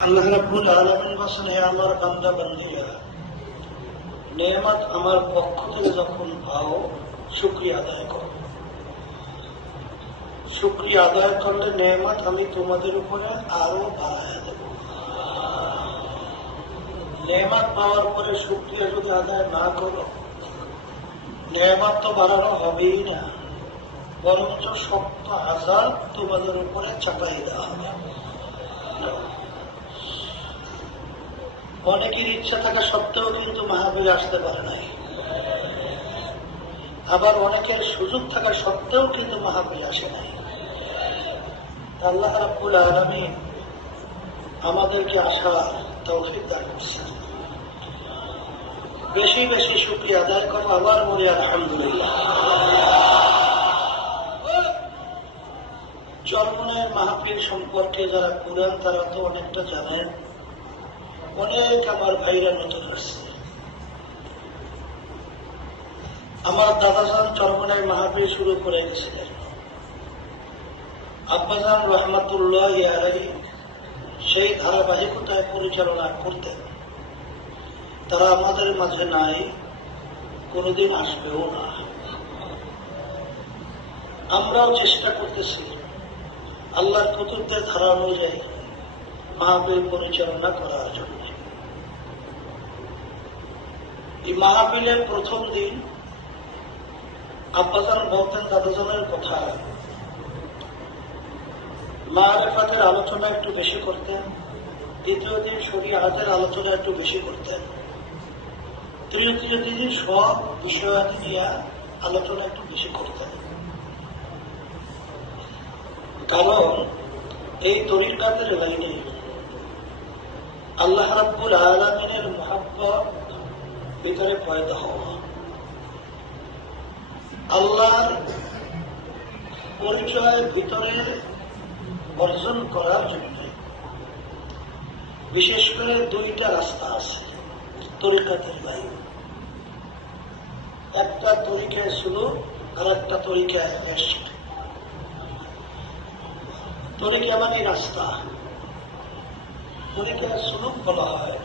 আল্লাহ রাব্বুল আলামিন বলেন, হে আমার বান্দা বান্দীরা, নেয়ামত আমার পক্ষ থেকে যখন পাও শুকরিয়া আদায় করো। শুকরিয়া আদায় করলে নেয়ামত আমি তোমাদের উপরে আরো বাড়ায় দেব। নেয়ামত পাওয়ার পরে শুকরিয়া যদি আদায় না করো, নেয়ামত তো বাড়ানো হবেই না, বরঞ্চ শক্ত আযাব তোমাদের উপরে চাপাই দেওয়া হবে। অনেকের ইচ্ছা থাকা সত্ত্বেও কিন্তু মাহফিলে আসতে পারে নাই, আবার অনেকের সুযোগ থাকা সত্ত্বেও কিন্তু মাহফিলে আসে নাই। আল্লাহ রাব্বুল আলামিন আমাদেরকে আসার তৌফিক দান করছেন। বেশি বেশি শুকরিয়া আদায় করো, আবার বলি আলহামদুলিল্লাহ। চরমনের মাহফিল সম্পর্কে যারা কুরআন তারা তো অনেকটা জানেন। অনেক আমার ভাইরা নতুন আসছে। আমার দাদাজান চরমনের মাহফিল শুরু করে গেছিলেন, আব্বাজান রহমাতুল্লাহ আলাইহি সেই ধারাবাহিকতায় পরিচালনা করতেন। তারা আমাদের মাঝে নাই, কোনোদিন আসবেও না। আমরাও চেষ্টা করতেছি আল্লাহর কুতুবদের ধারা অনুযায়ী মাহফিল পরিচালনা করার জন্য। এই মাহফিলের প্রথম দিন আব্বাজান বলতেন দাদাজানের কথা, মারিফাতের আলোচনা একটু বেশি করতেন। দ্বিতীয় দিন শরীয়তের আলোচনা একটু বেশি করতেন। তৃতীয় দিন সব বিষয়াদি নিয়ে আলোচনা একটু বেশি করতেন। কারণ এই তরিকাতের লাইনে আল্লাহ রাব্বুল আলামিনের মুহাব্বত ভিতরে পয়দা হওয়া, আল্লাহর পরিচয় ভিতরে অর্জন করার জন্য বিশেষ করে দুইটা রাস্তা আছে তরিকাতের লাইন। একটা তরিকায় সুলুক আর একটা তরিকায় ইশক। তরিকা মানে রাস্তা, তরিকায় সুলুক বলা হয়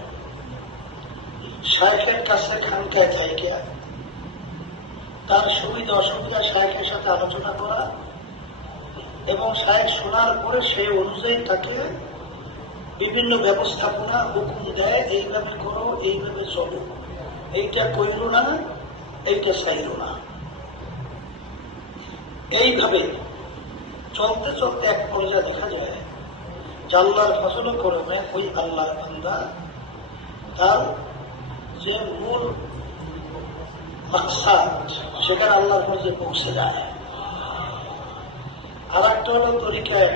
শায়খের কাছে খানকায় থাইকা তার সুবিধা অসুবিধা শায়খের সাথে আলোচনা করা এবং শায়খ শোনার পরে সেই অনুযায়ী তাকে বিভিন্ন ব্যবস্থাপনা হুকুম দেয়, এইভাবে করো, এইভাবে চলো, এইটা কইরো না, এইটা চাইরো না। এইভাবে চলতে চলতে এক পর্যায়ে দেখা যায় যে আল্লাহর ফজল করমে ওই আল্লাহর বান্দা তার যে মূল মাকসাদ সেখানে আল্লাহর মধ্যে পৌঁছে যায়। আর একটা হলো তরিকায়